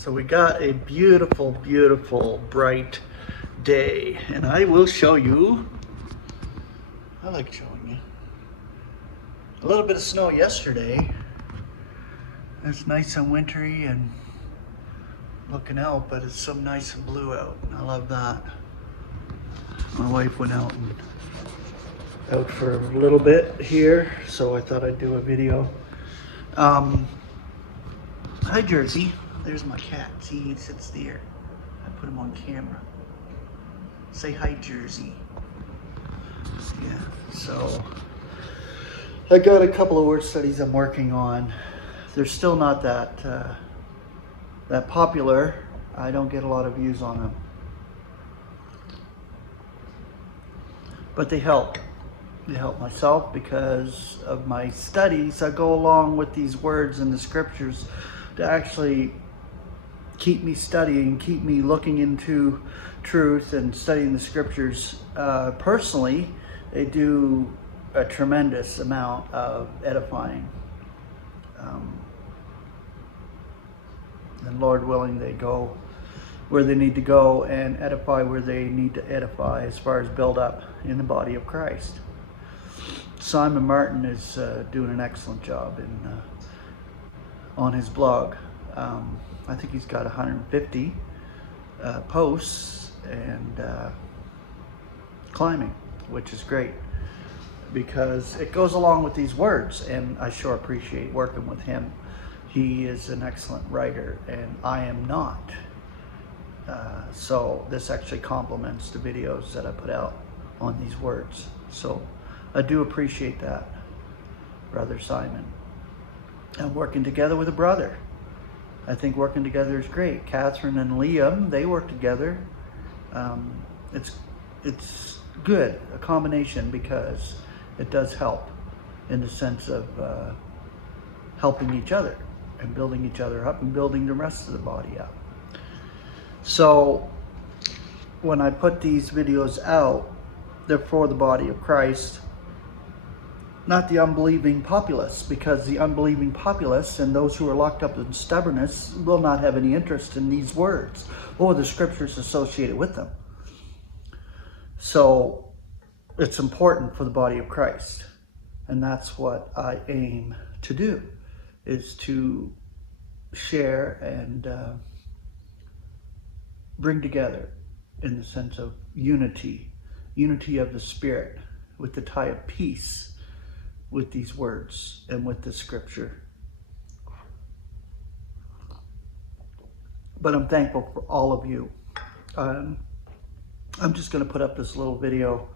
So we got a beautiful, beautiful, bright day, and I will show you. I like showing you. A little bit of snow yesterday. It's nice and wintry and looking out, but it's so nice and blue out. I love that. My wife went out for a little bit here, so I thought I'd do a video. Hi, Jersey. There's my cat. See, he sits there. I put him on camera. Say hi, Jersey. Yeah, so I got a couple of word studies I'm working on. They're still not that popular. I don't get a lot of views on them, but they help. They help myself because of my studies. I go along with these words in the scriptures to actually keep me studying, keep me looking into truth and studying the scriptures. Personally, they do a tremendous amount of edifying. And Lord willing, they go where they need to go and edify where they need to edify as far as build up in the body of Christ. Simon Martin is doing an excellent job on his blog. I think he's got 150 posts and climbing, which is great because it goes along with these words, and I sure appreciate working with him. He is an excellent writer and I am not. So this actually complements the videos that I put out on these words. So I do appreciate that, Brother Simon. And working together with a brother. I think working together is great. Catherine and Liam, they work together. It's good, a combination, because it does help in the sense of helping each other and building each other up and building the rest of the body up. So when I put these videos out, they're for the body of Christ, not the unbelieving populace, because the unbelieving populace and those who are locked up in stubbornness will not have any interest in these words or the scriptures associated with them. So it's important for the body of Christ, and that's what I aim to do, is to share and bring together in the sense of unity of the Spirit, with the tie of peace with these words and with the scripture. But I'm thankful for all of you. I'm just going to put up this little video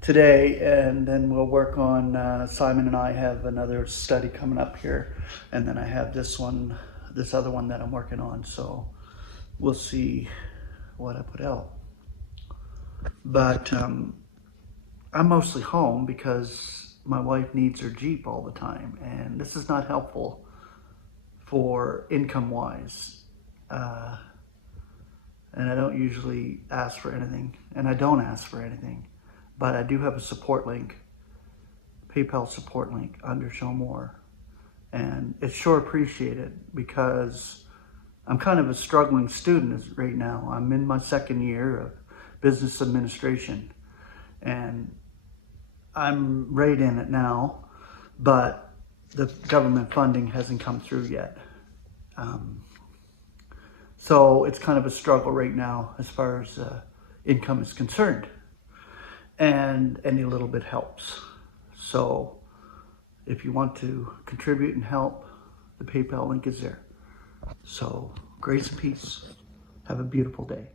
today, and then we'll work on, Simon and I have another study coming up here, and then I have this other one that I'm working on, so we'll see what I put out. But I'm mostly home because my wife needs her Jeep all the time, and this is not helpful for income-wise. And I don't usually ask for anything, and I don't ask for anything, but I do have a support link, PayPal support link under Show More, and it's sure appreciated because I'm kind of a struggling student right now. I'm in my second year of business administration, and I'm right in it now, but the government funding hasn't come through yet. So it's kind of a struggle right now as far as income is concerned, and any little bit helps. So if you want to contribute and help, the PayPal link is there. So grace and peace. Have a beautiful day.